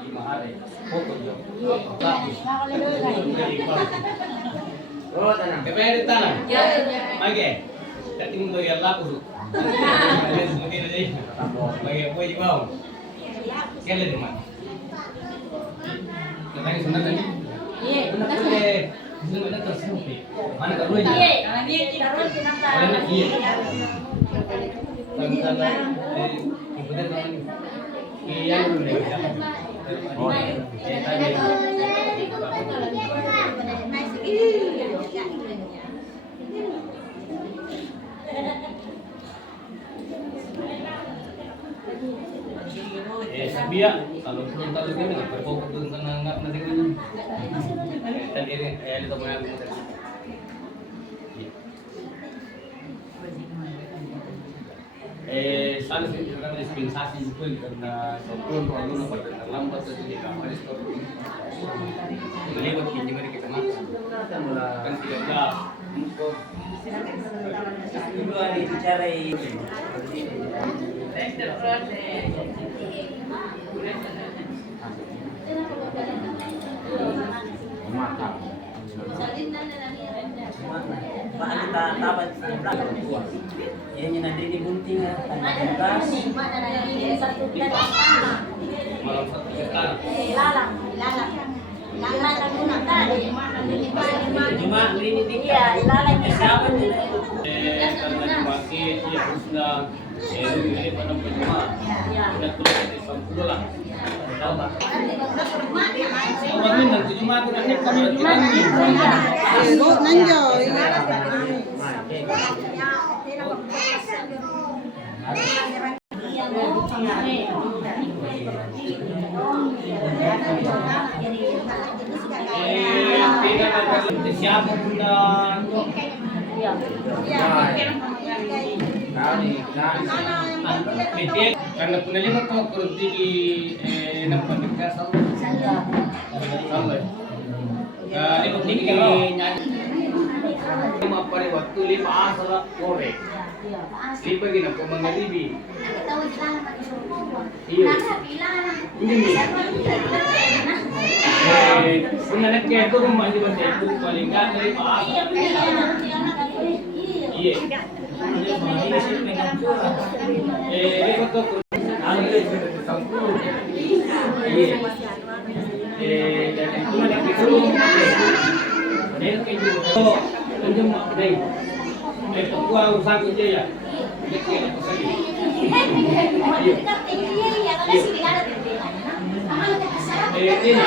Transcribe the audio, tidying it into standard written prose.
5 hari. Pokok yo. Oh, tanam. Kepede tanah. Ya. Oke. Tapi untuk yang laku. Mungkin aja. Bagi apa juga mau? Kalian di mana? Katanya sunat tadi. Iya. Sunat boleh. Sunat itu tersupi. Mana kalau ini? Iya. Karena dia tidak rolling kenapa? Mana iya? Kalau kemudian orang iya dulu. Oh, tadi. Sabia kalau belum tahu gini nggak berfokus belum nggak nanti gini. Tadi ini itu punya aku. Sana sih karena dispensasi itu karena sebelum kalau pada terlambat itu di kamar itu. Jadi buat kita mari kita makan. Kan tidak gas. Dulu ada bicara Mantap. Pak kita tabat belakang. Ini nanti di bunting ya. Gas. Malam satu sekarang. Cuma ini Iya, ilalang. siapa nih? Karena dipakai ya sudah ini pada cuma sudah tulis di sampul lah. Tahu tak? Orang nanti cuma tu nak kita berarti Nanjo. tidak ada siapa pun dah. Media karena penelitian kau berhenti di nampak dekat sampai. Ini penting nyanyi. Lima pada waktu 5 asal korek. Lima gini aku mengelibi. Iya. Ini nih. Sebenarnya kayak itu rumah di mana itu paling nggak 5 asal. Iya. Ini foto ambil sampul. Iya. Dan itu ada itu. Dan kayak gitu. Tunjuk mak deh. Gua usaha kerja ya. Dia usaha. Iya. Ini